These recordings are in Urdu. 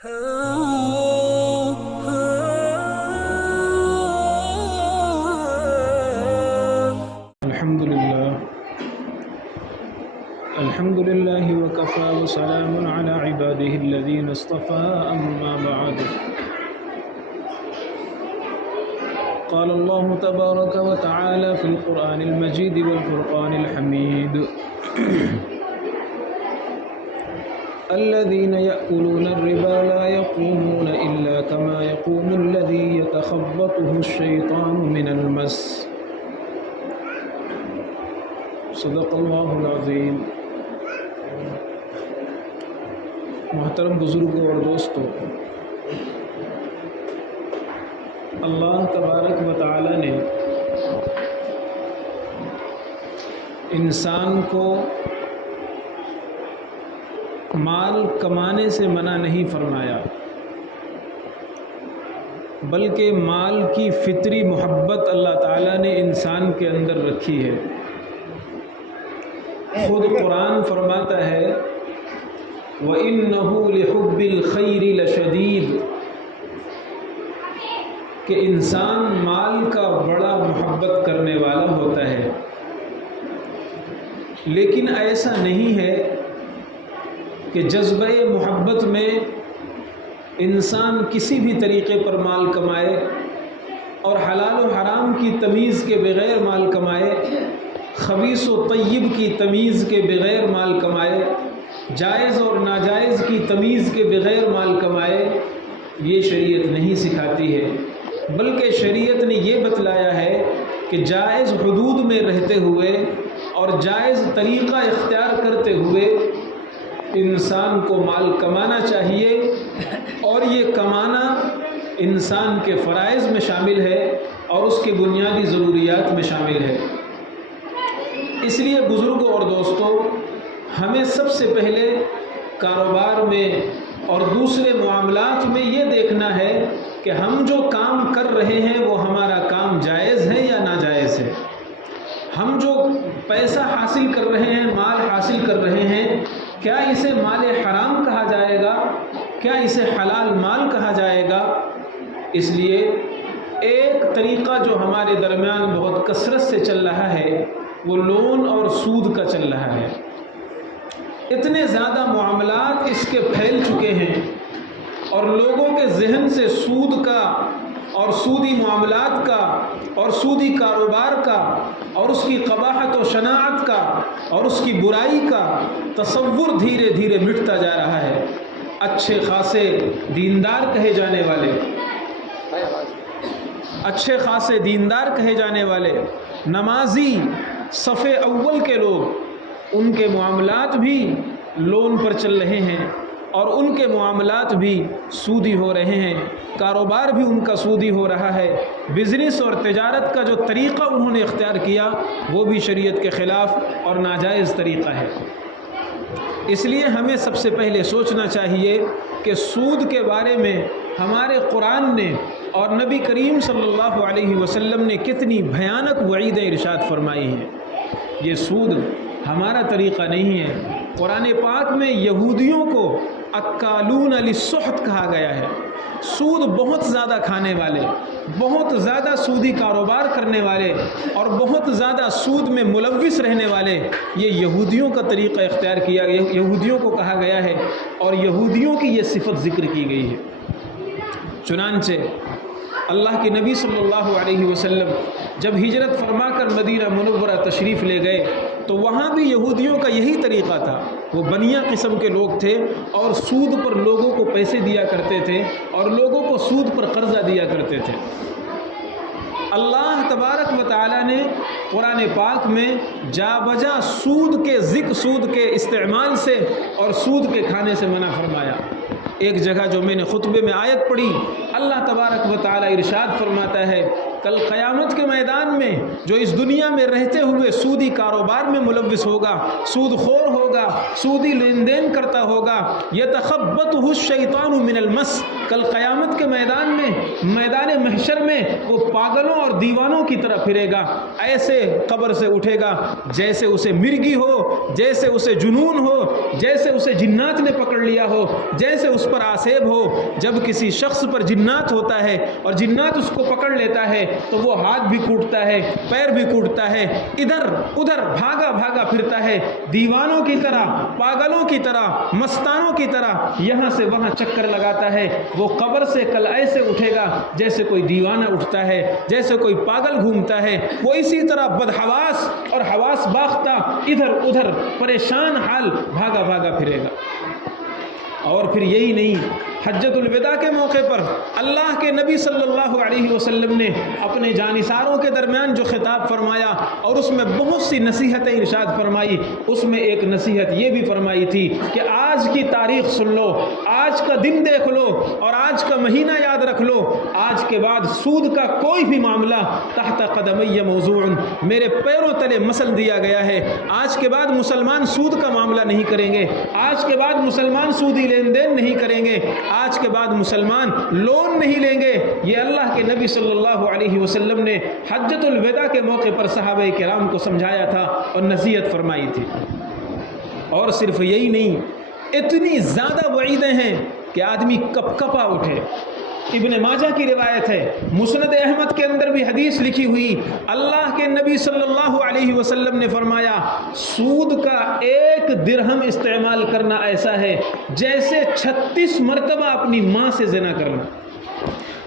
الحمد لله وكفى وسلام على عباده الذين اصطفى أما بعد قال الله تبارك وتعالى في القرآن المجيد والفرقان الحميد الذين يأكلون الربا لا يقومون إلا كما يقوم الذي يتخبطه الشيطان من المس صدق الله العظيم۔ محترم بزرگوں اور دوستوں، اللہ تبارک و تعالی نے انسان کو مال کمانے سے منع نہیں فرمایا، بلکہ مال کی فطری محبت اللہ تعالیٰ نے انسان کے اندر رکھی ہے۔ خود قرآن فرماتا ہے وَإِنَّهُ لِحُبِّ الْخَيْرِ لَشَدِيدٌ کہ انسان مال کا بڑا محبت کرنے والا ہوتا ہے، لیکن ایسا نہیں ہے کہ جذبہ محبت میں انسان کسی بھی طریقے پر مال کمائے اور حلال و حرام کی تمیز کے بغیر مال کمائے، خبیث و طیب کی تمیز کے بغیر مال کمائے، جائز اور ناجائز کی تمیز کے بغیر مال کمائے۔ یہ شریعت نہیں سکھاتی ہے، بلکہ شریعت نے یہ بتلایا ہے کہ جائز حدود میں رہتے ہوئے اور جائز طریقہ اختیار کرتے ہوئے انسان کو مال کمانا چاہیے، اور یہ کمانا انسان کے فرائض میں شامل ہے اور اس کے بنیادی ضروریات میں شامل ہے۔ اس لیے بزرگوں اور دوستوں، ہمیں سب سے پہلے کاروبار میں اور دوسرے معاملات میں یہ دیکھنا ہے کہ ہم جو کام کر رہے ہیں وہ ہمارا کام جائز ہے یا ناجائز ہے۔ ہم جو پیسہ حاصل کر رہے ہیں، مال حاصل کر رہے ہیں، کیا اسے مال حرام کہا جائے گا؟ کیا اسے حلال مال کہا جائے گا؟ اس لیے ایک طریقہ جو ہمارے درمیان بہت کثرت سے چل رہا ہے وہ لون اور سود کا چل رہا ہے۔ اتنے زیادہ معاملات اس کے پھیل چکے ہیں اور لوگوں کے ذہن سے سود کا اور سودی معاملات کا اور سودی کاروبار کا اور اس کی قباحت و شناعت کا اور اس کی برائی کا تصور دھیرے دھیرے مٹتا جا رہا ہے۔ اچھے خاصے دیندار کہے جانے والے، اچھے خاصے دیندار کہے جانے والے، نمازی صف اول کے لوگ، ان کے معاملات بھی لون پر چل رہے ہیں اور ان کے معاملات بھی سودی ہو رہے ہیں، کاروبار بھی ان کا سودی ہو رہا ہے، بزنس اور تجارت کا جو طریقہ انہوں نے اختیار کیا وہ بھی شریعت کے خلاف اور ناجائز طریقہ ہے۔ اس لیے ہمیں سب سے پہلے سوچنا چاہیے کہ سود کے بارے میں ہمارے قرآن نے اور نبی کریم صلی اللہ علیہ وسلم نے کتنی بھیانک وعیدیں ارشاد فرمائی ہیں۔ یہ سود ہمارا طریقہ نہیں ہے۔ قرآن پاک میں یہودیوں کو اکالون للسحت کہا گیا ہے۔ سود بہت زیادہ کھانے والے، بہت زیادہ سودی کاروبار کرنے والے اور بہت زیادہ سود میں ملوث رہنے والے، یہ یہودیوں کا طریقہ اختیار کیا گیا، یہودیوں کو کہا گیا ہے اور یہودیوں کی یہ صفت ذکر کی گئی ہے۔ چنانچہ اللہ کے نبی صلی اللہ علیہ وسلم جب ہجرت فرما کر مدینہ منورہ تشریف لے گئے تو وہاں بھی یہودیوں کا یہی طریقہ تھا۔ وہ بنیا قسم کے لوگ تھے اور سود پر لوگوں کو پیسے دیا کرتے تھے اور لوگوں کو سود پر قرضہ دیا کرتے تھے۔ اللہ تبارک و تعالی نے قرآن پاک میں جا بجا سود کے استعمال سے اور سود کے کھانے سے منع فرمایا۔ ایک جگہ جو میں نے خطبے میں آیت پڑھی، اللہ تبارک و تعالی ارشاد فرماتا ہے کل قیامت کے میدان میں جو اس دنیا میں رہتے ہوئے سودی کاروبار میں ملوث ہوگا، سود خور ہوگا، سودی لین دین کرتا ہوگا، یتخبطہ الشیطان من المس، کل قیامت کے میدان میں، میدان محشر میں وہ پاگلوں اور دیوانوں کی طرح پھرے گا، ایسے قبر سے اٹھے گا جیسے اسے مرگی ہو، جیسے اسے جنون ہو، جیسے اسے جنات نے پکڑ لیا ہو، جیسے اس پر آسیب ہو۔ جب کسی شخص پر جنات ہوتا ہے اور جنات اس کو پکڑ لیتا ہے تو وہ ہاتھ بھی کوٹتا ہے، پیر بھی کوٹتا ہے، ادھر ادھر بھاگا بھاگا پھرتا ہے، دیوانوں کی طرح، پاگلوں کی طرح، مستانوں کی طرح یہاں سے وہاں چکر لگاتا ہے۔ وہ قبر سے کل ایسے اٹھے گا جیسے کوئی دیوانہ اٹھتا ہے، جیسے کوئی پاگل گھومتا ہے۔ وہ اسی طرح بدحواس اور حواس باختہ ادھر ادھر پریشان حال بھاگا بھاگا پھرے گا۔ اور پھر یہی نہیں، حجۃ الوداع کے موقع پر اللہ کے نبی صلی اللہ علیہ وسلم نے اپنے جانثاروں کے درمیان جو خطاب فرمایا اور اس میں بہت سی نصیحتیں ارشاد فرمائی، اس میں ایک نصیحت یہ بھی فرمائی تھی کہ آج کی تاریخ سن لو، آج کا دن دیکھ لو اور آج کا مہینہ یاد رکھ لو، آج کے بعد سود کا کوئی بھی معاملہ تحت قدمی موضوع، میرے پیروں تلے مسل دیا گیا ہے۔ آج کے بعد مسلمان سود کا معاملہ نہیں کریں گے، آج کے بعد مسلمان سودی لین دین نہیں کریں گے، آج کے بعد مسلمان لون نہیں لیں گے۔ یہ اللہ کے نبی صلی اللہ علیہ وسلم نے حجۃ الوداع کے موقع پر صحابہ کرام کو سمجھایا تھا اور نصیحت فرمائی تھی۔ اور صرف یہی نہیں، اتنی زیادہ وعیدیں ہیں کہ آدمی کپ کپا اٹھے۔ ابن ماجہ کی روایت ہے، مسند احمد کے اندر بھی حدیث لکھی ہوئی، اللہ کے نبی صلی اللہ علیہ وسلم نے فرمایا سود کا 1 درہم استعمال کرنا ایسا ہے جیسے 36 مرتبہ اپنی ماں سے زنا کرنا۔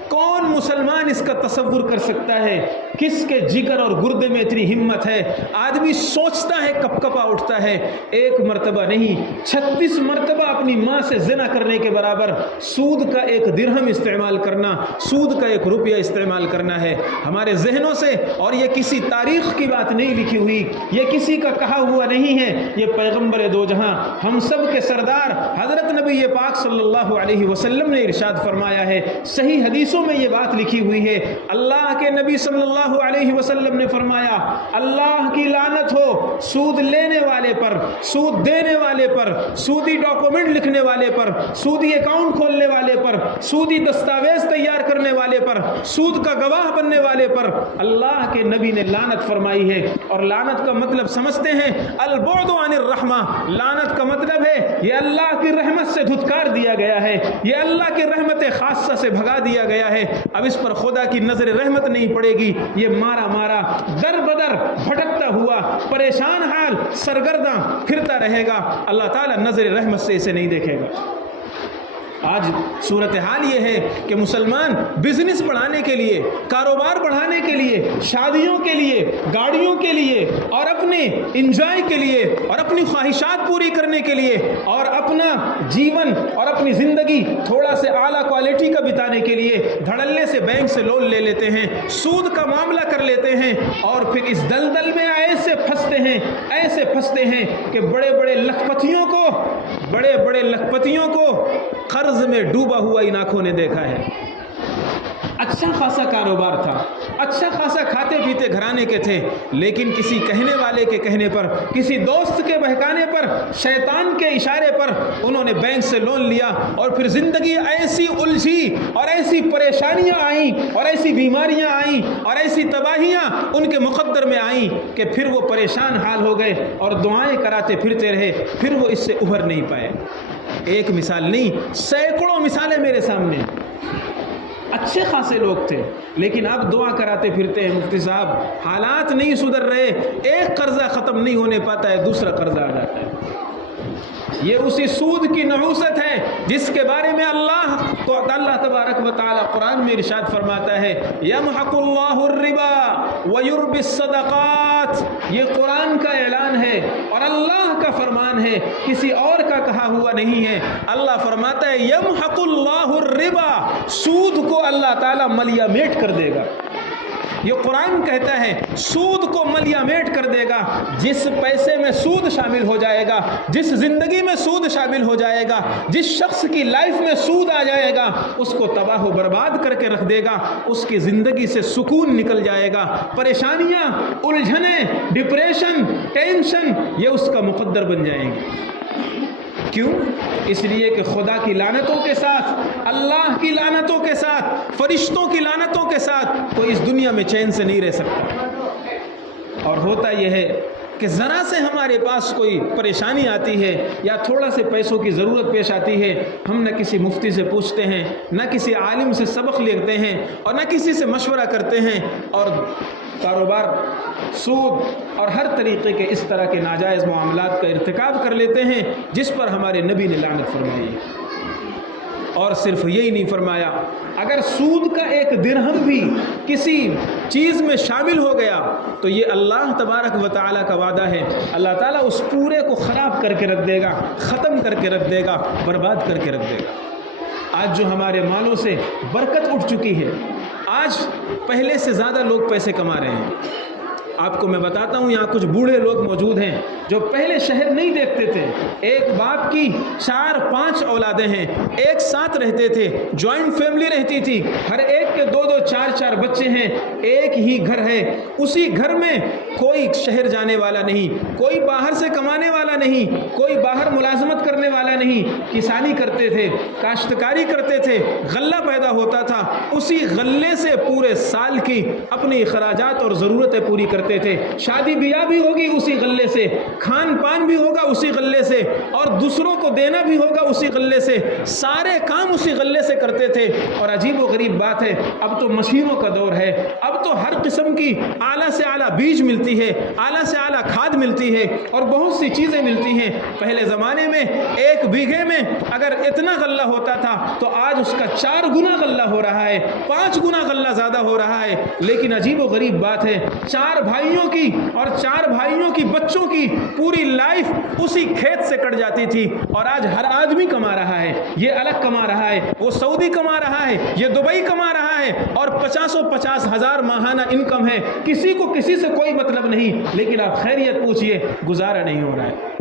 کون مسلمان اس کا تصور کر سکتا ہے؟ کس کے جگر اور گردے میں اتنی ہمت ہے؟ آدمی سوچتا ہے کپ کپا اٹھتا ہے، 1 مرتبہ نہیں 36 مرتبہ اپنی ماں سے زنا کرنے کے برابر سود کا 1 درہم استعمال کرنا، سود کا 1 روپیہ استعمال کرنا ہے۔ ہمارے ذہنوں سے، اور یہ کسی تاریخ کی بات نہیں لکھی ہوئی، یہ کسی کا کہا ہوا نہیں ہے، یہ پیغمبر دو جہاں ہم سب کے سردار حضرت نبی پاک صلی اللہ علیہ وسلم نے ارشاد فرمایا ہے۔ صحیح حدیثوں میں یہ بات لکھی ہوئی ہے، اللہ کے نبی صلی اللہ علیہ وسلم نے فرمایا اللہ کی لعنت ہو سود لینے والے پر، سود دینے والے پر، سودی ڈاکومنٹ لکھنے والے پر، سودی اکاؤنٹ کھولنے والے پر، سودی دستاویز تیار کرنے والے پر، سود کا گواہ بننے والے پر اللہ کے نبی نے لعنت فرمائی ہے۔ اور لعنت کا مطلب سمجھتے ہیں البعد عن الرحمہ، لعنت کا مطلب ہے یہ اللہ کی رحمت سے دھتکار دیا گیا ہے، یہ اللہ کی رحمت خاصہ سے بھگا دیا گیا ہے، اب اس پر خدا کی نظر رحمت نہیں پڑے گی، یہ مارا مارا در بدر بھٹکتا ہوا پریشان حال سرگرداں پھرتا رہے گا، اللہ تعالیٰ نظر رحمت سے اسے نہیں دیکھے گا۔ آج صورتحال یہ ہے کہ مسلمان بزنس بڑھانے کے لیے، کاروبار بڑھانے کے لیے، شادیوں کے لیے، گاڑیوں کے لیے اور اپنے انجوائے کے لیے اور اپنی خواہشات پوری کرنے کے لیے اور اپنا جیون اور اپنی زندگی تھوڑا سے اعلیٰ کوالٹی کا بتانے کے لیے دھڑلے سے بینک سے لون لے لیتے ہیں، سود کا معاملہ کر لیتے ہیں اور پھر اس دلدل میں ایسے پھنستے ہیں کہ بڑے بڑے لکھپتیوں کو قرض میں ڈوبا ہوا ان آنکھوں نے دیکھا ہے۔ اچھا خاصا کاروبار تھا، اچھا خاصا کھاتے پیتے گھرانے کے تھے، لیکن کسی کہنے والے کے کہنے پر، کسی دوست کے بہکانے پر، شیطان کے اشارے پر انہوں نے بینک سے لون لیا اور پھر زندگی ایسی الجھی اور ایسی پریشانیاں آئیں اور ایسی بیماریاں آئیں اور ایسی تباہیاں ان کے مقدر میں آئیں کہ پھر وہ پریشان حال ہو گئے اور دعائیں کراتے پھرتے رہے، پھر وہ اس سے ابھر نہیں پائے۔ ایک مثال نہیں، سینکڑوں مثالیں میرے سامنے۔ اچھے خاصے لوگ تھے لیکن اب دعا کراتے پھرتے ہیں مفتی صاحب، حالات نہیں سدھر رہے، ایک قرضہ ختم نہیں ہونے پاتا ہے دوسرا قرضہ آ جاتا ہے۔ یہ اسی سود کی نحوست ہے جس کے بارے میں اللہ تبارک و تعالی قرآن میں ارشاد فرماتا ہے یمحق اللہ الربا ویربی الصدقات، یہ قرآن کا اعلان ہے اور اللہ کا فرمان ہے، کسی اور کا کہا ہوا نہیں ہے۔ اللہ فرماتا ہے یمحق اللہ الربا، سود کو اللہ تعالی ملیا میٹ کر دے گا۔ یہ قرآن کہتا ہے سود کو ملیامیٹ کر دے گا. جس پیسے میں سود شامل ہو جائے گا، جس زندگی میں سود شامل ہو جائے گا، جس شخص کی لائف میں سود آ جائے گا، اس کو تباہ و برباد کر کے رکھ دے گا. اس کی زندگی سے سکون نکل جائے گا. پریشانیاں، الجھنیں، ڈپریشن، ٹینشن یہ اس کا مقدر بن جائیں گے. کیوں؟ اس لیے کہ خدا کی لعنتوں کے ساتھ، اللہ کی لعنتوں کے ساتھ، فرشتوں کی لعنتوں کے ساتھ کوئی اس دنیا میں چین سے نہیں رہ سکتا. اور ہوتا یہ ہے کہ ذرا سے ہمارے پاس کوئی پریشانی آتی ہے یا تھوڑا سے پیسوں کی ضرورت پیش آتی ہے، ہم نہ کسی مفتی سے پوچھتے ہیں، نہ کسی عالم سے سبق لیتے ہیں، اور نہ کسی سے مشورہ کرتے ہیں، اور کاروبار، سود اور ہر طریقے کے اس طرح کے ناجائز معاملات کا ارتکاب کر لیتے ہیں جس پر ہمارے نبی نے لعنت فرمائی ہے. اور صرف یہی نہیں فرمایا، اگر سود کا ایک درہم بھی کسی چیز میں شامل ہو گیا تو یہ اللہ تبارک و تعالیٰ کا وعدہ ہے، اللہ تعالیٰ اس پورے کو خراب کر کے رکھ دے گا، ختم کر کے رکھ دے گا، برباد کر کے رکھ دے گا. آج جو ہمارے مالوں سے برکت اٹھ چکی ہے، آج پہلے سے زیادہ لوگ پیسے کما رہے ہیں. آپ کو میں بتاتا ہوں، یہاں کچھ بوڑھے لوگ موجود ہیں جو پہلے شہر نہیں دیکھتے تھے. ایک باپ کی 4-5 اولادیں ہیں، ایک ساتھ رہتے تھے، جوائنٹ فیملی رہتی تھی، ہر ایک کے 2-2 4-4 بچے ہیں، ایک ہی گھر ہے. اسی گھر میں کوئی شہر جانے والا نہیں، کوئی باہر سے کمانے والا نہیں، کوئی باہر ملازمت کرنے والا نہیں. کسانی کرتے تھے، کاشتکاری کرتے تھے، غلہ پیدا ہوتا تھا، اسی غلے سے پورے سال کی اپنی اخراجات اور ضرورتیں پوری کرتے تھے. شادی بیاہ بھی ہوگی اسی غلے سے، کھان پان بھی ہوگا اسی غلے سے، اور دوسروں کو دینا بھی ہوگا اسی غلے سے. سارے کام اسی غلے سے کرتے تھے. اور عجیب و غریب بات ہے، اب تو مشینوں کا دور ہے، اب تو ہر قسم کی اعلیٰ سے اعلیٰ بیج ملتی ہے، اعلیٰ سے اعلیٰ کھاد ملتی ہے، اور بہت سی چیزیں ملتی ہیں. پہلے زمانے میں 1 بیگھے میں اگر اتنا غلہ ہوتا تھا تو آج اس کا 4 گنا غلہ ہو رہا ہے، 5 گنا غلہ زیادہ ہو رہا ہے. لیکن عجیب و غریب بات ہے، 4 بھائیوں کی اور 4 بھائیوں کی بچوں کی پوری لائف اسی کھیت سے کٹ جاتی تھی، اور آج ہر آدمی کما رہا ہے. یہ الگ کما رہا ہے، وہ سعودی کما رہا ہے، یہ دبئی کما رہا ہے، اور 50 ہزار ماہانہ انکم ہے. کسی کو کسی سے کوئی مطلب نہیں. لیکن آپ خیریت پوچھئے، گزارا نہیں ہو رہا ہے،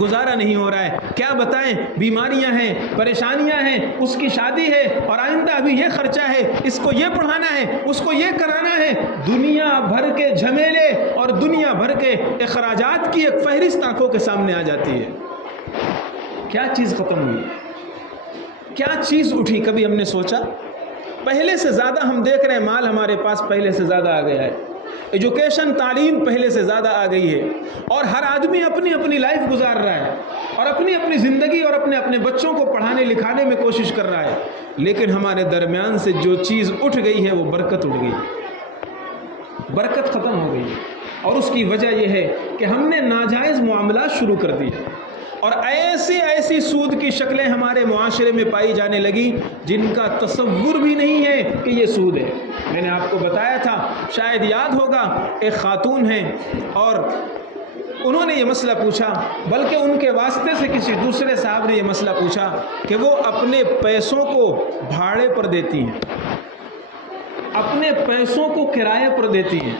گزارا نہیں ہو رہا ہے. کیا بتائیں، بیماریاں ہیں، پریشانیاں ہیں، اس کی شادی ہے، اور آئندہ ابھی یہ خرچہ ہے، اس کو یہ پڑھانا ہے، اس کو یہ کرانا ہے. دنیا بھر کے جھمیلے اور دنیا بھر کے اخراجات کی ایک فہرست آنکھوں کے سامنے آ جاتی ہے. کیا چیز ختم ہوئی؟ کیا چیز اٹھی؟ کبھی ہم نے سوچا؟ پہلے سے زیادہ ہم دیکھ رہے ہیں، مال ہمارے پاس پہلے سے زیادہ آ گیا ہے، ایجوکیشن، تعلیم پہلے سے زیادہ آ گئی ہے، اور ہر آدمی اپنی اپنی لائف گزار رہا ہے، اور اپنی اپنی زندگی اور اپنے اپنے بچوں کو پڑھانے لکھانے میں کوشش کر رہا ہے. لیکن ہمارے درمیان سے جو چیز اٹھ گئی ہے وہ برکت اٹھ گئی، برکت ختم ہو گئی. اور اس کی وجہ یہ ہے کہ ہم نے ناجائز معاملات شروع کر دیے، اور ایسی سود کی شکلیں ہمارے معاشرے میں پائی جانے لگی جن کا تصور بھی نہیں ہے کہ یہ سود ہے. میں نے آپ کو بتایا تھا، شاید یاد ہوگا، ایک خاتون ہیں اور انہوں نے یہ مسئلہ پوچھا، بلکہ ان کے واسطے سے کسی دوسرے صاحب نے یہ مسئلہ پوچھا کہ وہ اپنے پیسوں کو بھاڑے پر دیتی ہیں، اپنے پیسوں کو کرائے پر دیتی ہیں.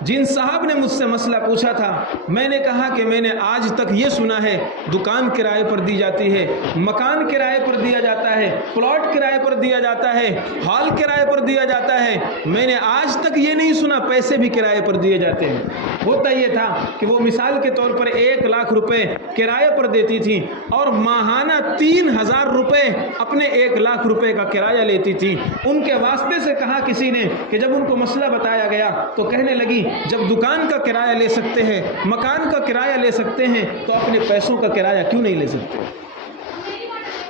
جن صاحب نے مجھ سے مسئلہ پوچھا تھا، میں نے کہا کہ میں نے آج تک یہ سنا ہے دکان کرائے پر دی جاتی ہے، مکان کرائے پر دیا جاتا ہے، پلاٹ کرائے پر دیا جاتا ہے، ہال کرائے پر دیا جاتا ہے. میں نے آج تک یہ نہیں سنا پیسے بھی کرائے پر دیے جاتے ہیں. ہوتا یہ تھا کہ وہ مثال کے طور پر 1 لاکھ روپے کرائے پر دیتی تھی، اور ماہانہ 3000 روپے اپنے 1 لاکھ روپے کا کرایہ لیتی تھی. ان کے واسطے سے کہا کسی نے کہ جب ان کو مسئلہ بتایا گیا تو کہنے لگی، جب دکان کا کرایہ لے سکتے ہیں، مکان کا کرایہ لے سکتے ہیں، تو اپنے پیسوں کا کرایہ کیوں نہیں لے سکتے؟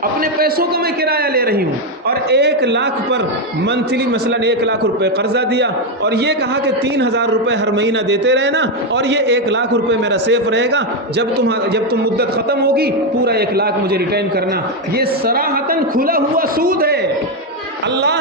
اپنے پیسوں کا میں کرایہ لے رہی ہوں، اور 1 لاکھ پر منتھلی مثلا 1 لاکھ روپے قرضہ دیا، اور یہ کہا کہ 3000 روپے ہر مہینہ دیتے رہنا، اور یہ 1 لاکھ روپے میرا سیف رہے گا، جب تم مدت ختم ہوگی پورا 1 لاکھ مجھے ریٹرن کرنا. یہ صراحتاً کھلا ہوا سود ہے. اللہ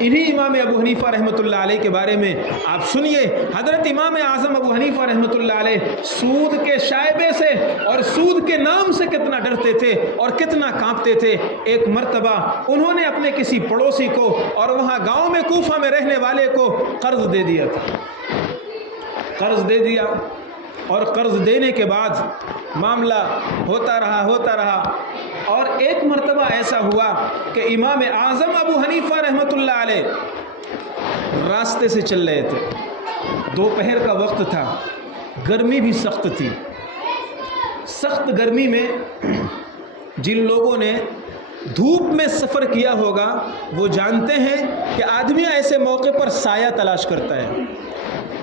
انہی امام ابو حنیفہ رحمۃ اللہ علیہ کے بارے میں آپ سنیے، حضرت امام اعظم ابو حنیفہ رحمۃ اللہ علیہ سود کے شائبے سے اور سود کے نام سے کتنا ڈرتے تھے اور کتنا کانپتے تھے۔ ایک مرتبہ انہوں نے اپنے کسی پڑوسی کو اور وہاں گاؤں میں کوفہ میں رہنے والے کو قرض دے دیا تھا، قرض دے دیا، اور قرض دینے کے بعد معاملہ ہوتا رہا اور ایک مرتبہ ایسا ہوا کہ امام اعظم ابو حنیفہ رحمۃ اللہ علیہ راستے سے چل رہے تھے، دوپہر کا وقت تھا، گرمی بھی سخت تھی۔ سخت گرمی میں جن لوگوں نے دھوپ میں سفر کیا ہوگا وہ جانتے ہیں کہ آدمی ایسے موقع پر سایہ تلاش کرتا ہے۔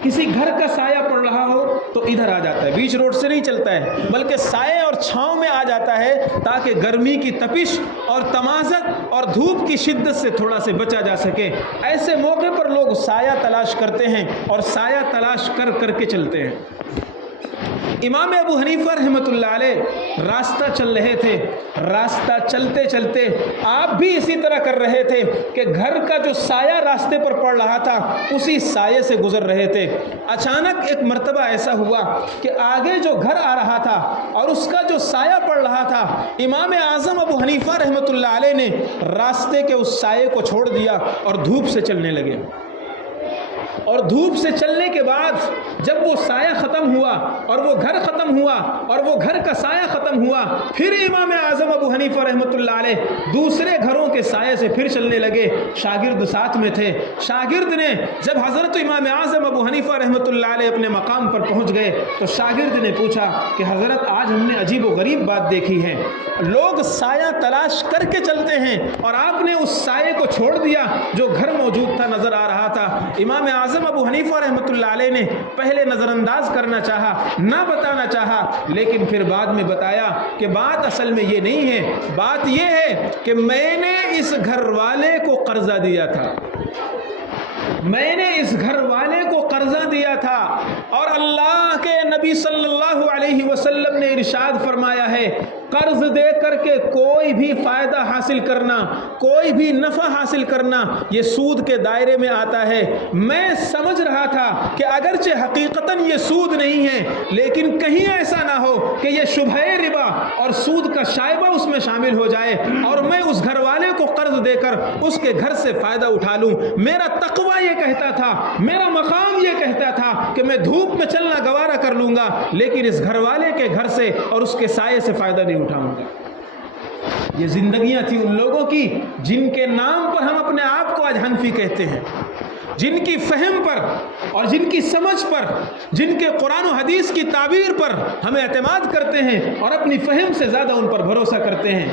کسی گھر کا سایہ پڑ رہا ہو تو ادھر آ جاتا ہے، بیچ روڈ سے نہیں چلتا ہے، بلکہ سائے اور چھاؤں میں آ جاتا ہے تاکہ گرمی کی تپش اور تمازت اور دھوپ کی شدت سے تھوڑا سے بچا جا سکے۔ ایسے موقع پر لوگ سایہ تلاش کرتے ہیں اور سایہ تلاش کر کے چلتے ہیں۔ امام ابو حنیفہ رحمۃ اللہ علیہ راستہ چل رہے تھے، راستہ چلتے چلتے آپ بھی اسی طرح کر رہے تھے کہ گھر کا جو سایہ راستے پر پڑ رہا تھا اسی سائے سے گزر رہے تھے۔ اچانک ایک مرتبہ ایسا ہوا کہ آگے جو گھر آ رہا تھا اور اس کا جو سایہ پڑ رہا تھا، امام اعظم ابو حنیفہ رحمۃ اللہ علیہ نے راستے کے اس سائے کو چھوڑ دیا اور دھوپ سے چلنے لگے۔ اور دھوپ سے چلنے کے بعد جب وہ سایہ ختم ہوا اور وہ گھر ختم ہوا اور وہ گھر کا سایہ ختم ہوا، پھر امام اعظم ابو حنیفہ رحمۃ اللہ علیہ دوسرے گھروں کے سائے سے پھر چلنے لگے۔ شاگرد ساتھ میں تھے، شاگرد نے جب حضرت امام اعظم ابو حنیفہ رحمۃ اللہ علیہ اپنے مقام پر پہنچ گئے تو شاگرد نے پوچھا کہ حضرت آج ہم نے عجیب و غریب بات دیکھی ہے، لوگ سایہ تلاش کر کے چلتے ہیں اور آپ نے اس سائے کو چھوڑ دیا جو گھر موجود تھا، نظر آ رہا تھا۔ امام اعظم ابو حنیفہ رحمۃ اللہ علیہ نے پہلے نظر انداز کرنا چاہا، نہ بتانا چاہا، لیکن پھر بعد میں بتایا کہ بات اصل میں یہ نہیں ہے، بات یہ ہے کہ میں نے اس گھر والے کو قرضہ دیا تھا، میں نے اس گھر والے کو قرضہ دیا تھا، اور اللہ کے نبی صلی اللہ علیہ وسلم نے ارشاد فرمایا ہے قرض دے کر کے کوئی بھی فائدہ حاصل کرنا، کوئی بھی نفع حاصل کرنا یہ سود کے دائرے میں آتا ہے۔ میں سمجھ رہا تھا کہ اگرچہ حقیقتاً یہ سود نہیں ہے، لیکن کہیں ایسا نہ ہو کہ یہ شبہ ربا اور سود کا شائبہ اس میں شامل ہو جائے اور میں اس گھر والے کو قرض دے کر اس کے گھر سے فائدہ اٹھا لوں۔ میرا تقوی یہ کہتا تھا، میرا مقام یہ کہتا تھا کہ میں دھوپ میں چلنا گوارا کر لوں گا، لیکن اس گھر والے کے گھر سے اور اس کے سائے سے فائدہ نہیں اٹھاؤں گا۔ یہ زندگیاں تھی ان لوگوں کی جن کے نام پر ہم اپنے آپ کو آج حنفی کہتے ہیں، جن کی فہم پر اور جن کی سمجھ پر، جن کے قرآن و حدیث کی تعبیر پر ہم اعتماد کرتے ہیں اور اپنی فہم سے زیادہ ان پر بھروسہ کرتے ہیں،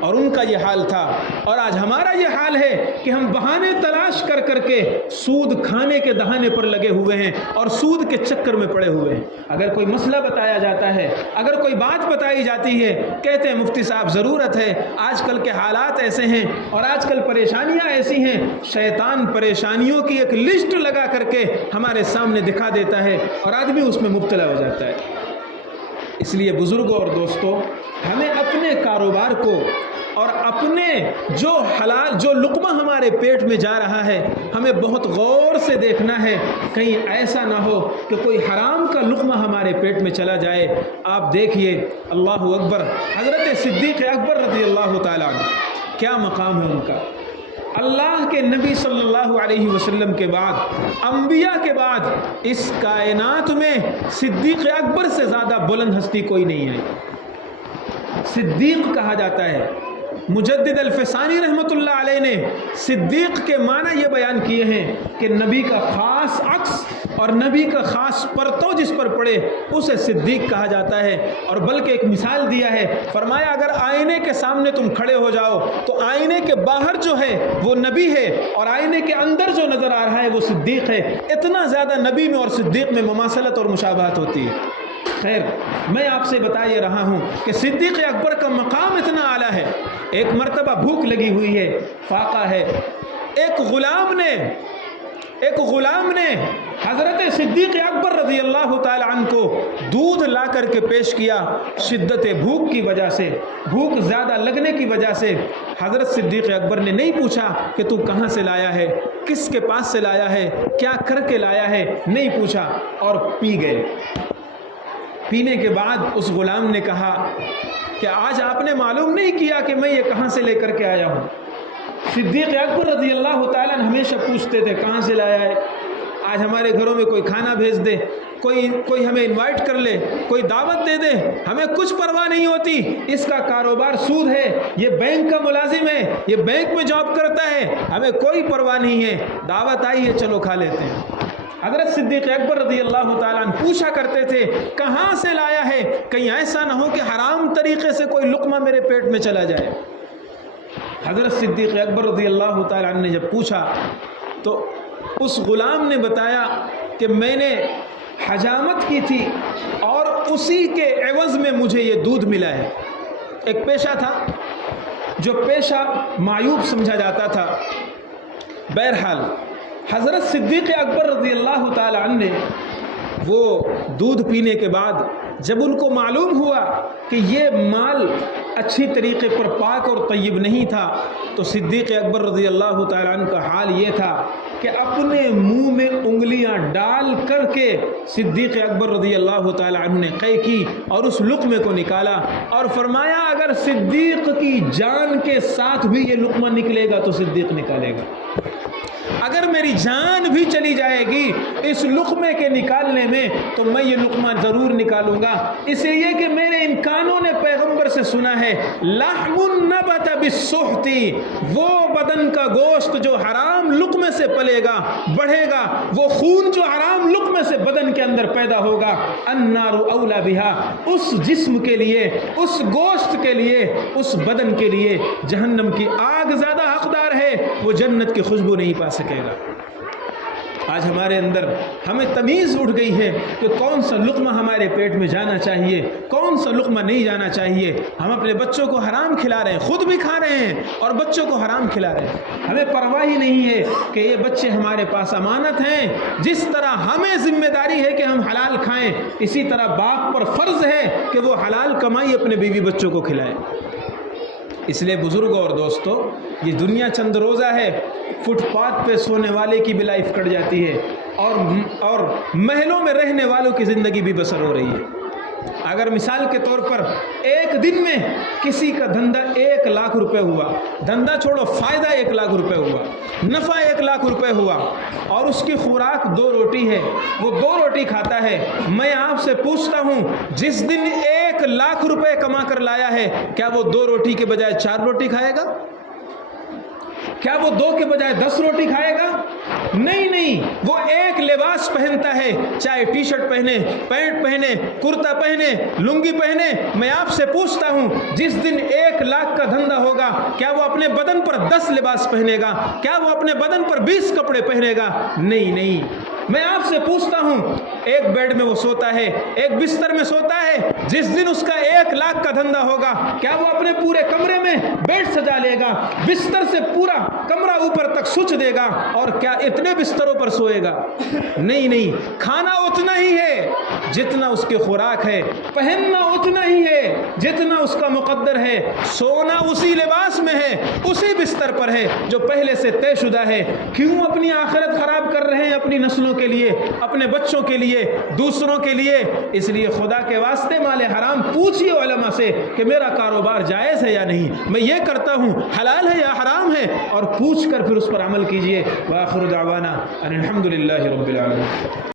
اور ان کا یہ حال تھا۔ اور آج ہمارا یہ حال ہے کہ ہم بہانے تلاش کر کے سود کھانے کے دہانے پر لگے ہوئے ہیں اور سود کے چکر میں پڑے ہوئے ہیں۔ اگر کوئی مسئلہ بتایا جاتا ہے، اگر کوئی بات بتائی جاتی ہے، کہتے ہیں مفتی صاحب ضرورت ہے، آج کل کے حالات ایسے ہیں اور آج کل پریشانیاں ایسی ہیں، شیطان پریشانیوں کی ایک لسٹ لگا کر کے ہمارے سامنے دکھا دیتا ہے اور آدمی اس میں مبتلا ہو جاتا ہے۔ اس لیے بزرگوں اور دوستوں، ہمیں اپنے کاروبار کو اور اپنے جو حلال جو لقمہ ہمارے پیٹ میں جا رہا ہے ہمیں بہت غور سے دیکھنا ہے، کہیں ایسا نہ ہو کہ کوئی حرام کا لقمہ ہمارے پیٹ میں چلا جائے۔ آپ دیکھیے، اللہ اکبر، حضرت صدیق اکبر رضی اللہ تعالیٰ عنہ، کیا مقام ہے ان کا۔ اللہ کے نبی صلی اللہ علیہ وسلم کے بعد، انبیاء کے بعد اس کائنات میں صدیق اکبر سے زیادہ بلند ہستی کوئی نہیں ہے۔ صدیق کہا جاتا ہے۔ مجدد الفسانی رحمۃ اللہ علیہ نے صدیق کے معنی یہ بیان کیے ہیں کہ نبی کا خاص عکس اور نبی کا خاص پرتو جس پر پڑے اسے صدیق کہا جاتا ہے۔ اور بلکہ ایک مثال دیا ہے، فرمایا اگر آئینے کے سامنے تم کھڑے ہو جاؤ تو آئینے کے باہر جو ہے وہ نبی ہے اور آئینے کے اندر جو نظر آ رہا ہے وہ صدیق ہے۔ اتنا زیادہ نبی میں اور صدیق میں مماثلت اور مشابہت ہوتی ہے۔ خیر، میں آپ سے بتا یہ رہا ہوں کہ صدیق اکبر کا مقام اتنا اعلیٰ ہے۔ ایک مرتبہ بھوک لگی ہوئی ہے، فاقہ ہے، ایک غلام نے ایک غلام نے حضرت صدیق اکبر رضی اللہ تعالی عنہ کو دودھ لا کر کے پیش کیا. شدت بھوک کی وجہ سے، بھوک زیادہ لگنے کی وجہ سے حضرت صدیق اکبر نے نہیں پوچھا کہ تو کہاں سے لایا ہے، کس کے پاس سے لایا ہے، کیا کر کے لایا ہے، نہیں پوچھا اور پی گئے. پینے کے بعد اس غلام نے کہا کہ آج آپ نے معلوم نہیں کیا کہ میں یہ کہاں سے لے کر کے آیا ہوں. صدیق اکبر رضی اللہ تعالیٰ ہمیشہ پوچھتے تھے کہاں سے لایا ہے، آج ہمارے گھروں میں کوئی کھانا بھیج دے، کوئی ہمیں انوائٹ کر لے، کوئی دعوت دے دے، ہمیں کچھ پرواہ نہیں ہوتی. اس کا کاروبار سود ہے، یہ بینک کا ملازم ہے، یہ بینک میں جاب کرتا ہے، ہمیں کوئی پرواہ نہیں ہے، دعوت آئی ہے چلو کھا لیتے ہیں. حضرت صدیق اکبر رضی اللہ تعالیٰ عنہ پوچھا کرتے تھے کہاں سے لایا ہے، کہیں ایسا نہ ہو کہ حرام طریقے سے کوئی لقمہ میرے پیٹ میں چلا جائے. حضرت صدیق اکبر رضی اللہ تعالیٰ عنہ نے جب پوچھا تو اس غلام نے بتایا کہ میں نے حجامت کی تھی اور اسی کے عوض میں مجھے یہ دودھ ملا ہے. ایک پیشہ تھا جو پیشہ معیوب سمجھا جاتا تھا. بہرحال حضرت صدیق اکبر رضی اللہ تعالی عنہ نے وہ دودھ پینے کے بعد جب ان کو معلوم ہوا کہ یہ مال اچھی طریقے پر پاک اور طیب نہیں تھا تو صدیق اکبر رضی اللہ تعالیٰ عنہ کا حال یہ تھا کہ اپنے منہ میں انگلیاں ڈال کر کے صدیق اکبر رضی اللہ تعالیٰ عنہ نے قے کی اور اس لقمے کو نکالا اور فرمایا اگر صدیق کی جان کے ساتھ بھی یہ لقمہ نکلے گا تو صدیق نکالے گا. اگر میری جان بھی چلی جائے گی اس لقمے کے نکالنے میں تو میں یہ لقمہ ضرور نکالوں گا. اس لیے کہ میرے ان کانوں نے پیغمبر سے سنا ہے لحم نبت بالسحت، وہ بدن کا گوشت جو حرام لقمے سے پلے گا بڑھے گا، وہ خون جو حرام لقمے سے بدن کے اندر پیدا ہوگا، النار اولا بہا، اس جسم کے لیے، اس گوشت کے لیے، اس بدن کے لیے جہنم کی آگ زیادہ حقدار ہے، وہ جنت کی خوشبو نہیں پا سکے گا. آج ہمارے اندر ہمیں تمیز اٹھ گئی ہے کہ کون سا لقمہ ہمارے پیٹ میں جانا چاہیے، کون سا لقمہ نہیں جانا چاہیے. ہم اپنے بچوں کو حرام کھلا رہے ہیں، خود بھی کھا رہے ہیں اور بچوں کو حرام کھلا رہے ہیں. ہمیں پرواہ ہی نہیں ہے کہ یہ بچے ہمارے پاس امانت ہیں. جس طرح ہمیں ذمہ داری ہے کہ ہم حلال کھائیں، اسی طرح باپ پر فرض ہے کہ وہ حلال کمائی اپنے بیوی بچوں کو کھلائے. اس لیے بزرگوں اور دوستوں، یہ دنیا چند روزہ ہے. فٹ پاتھ پہ سونے والے کی بھی لائف کٹ جاتی ہے اور محلوں میں رہنے والوں کی زندگی بھی بسر ہو رہی ہے. اگر مثال کے طور پر ایک دن میں کسی کا دھندا 1 لاکھ روپے ہوا، دھندا چھوڑو فائدہ 1 لاکھ روپے ہوا، نفع 1 لاکھ روپے ہوا اور اس کی خوراک 2 روٹی ہے، وہ 2 روٹی کھاتا ہے. میں آپ سے پوچھتا ہوں جس دن 1 لاکھ روپے کما کر لایا ہے کیا وہ 2 روٹی کے بجائے 4 روٹی کھائے گا؟ کیا وہ 2 کے بجائے 10 روٹی کھائے گا؟ نہیں، وہ ایک لباس پہنتا ہے، چاہے ٹی شرٹ پہنے، پینٹ پہنے، کرتا پہنے، لنگی پہنے. میں آپ سے پوچھتا ہوں جس دن 1 لاکھ کا دھندا ہوگا کیا وہ اپنے بدن پر 10 لباس پہنے گا؟ کیا وہ اپنے بدن پر 20 کپڑے پہنے گا؟ نہیں. میں آپ سے پوچھتا ہوں ایک بیڈ میں وہ سوتا ہے، ایک بستر میں سوتا ہے. جس دن اس کا 1 لاکھ کا دھندا ہوگا کیا وہ اپنے پورے کمرے میں بیڈ سجا لے گا، بستر سے پورا کمرہ اوپر تک سوچ دے گا اور کیا اتنے بستروں پر سوئے گا؟ نہیں. کھانا اتنا ہی ہے جتنا اس کے خوراک ہے، پہننا اتنا ہی ہے جتنا اس کا مقدر ہے، سونا اسی لباس میں ہے، اسی بستر پر ہے جو پہلے سے طے شدہ ہے. کیوں اپنی آخرت خراب کر رہے ہیں اپنی نسلوں کے لیے، اپنے بچوں کے لیے، دوسروں کے لیے؟ اس لیے خدا کے واسطے مال حرام پوچھئے علماء سے کہ میرا کاروبار جائز ہے یا نہیں، میں یہ کرتا ہوں حلال ہے یا حرام ہے، اور پوچھ کر پھر اس پر عمل کیجئے. وآخر دعوانا ان الحمد للہ رب العالمین.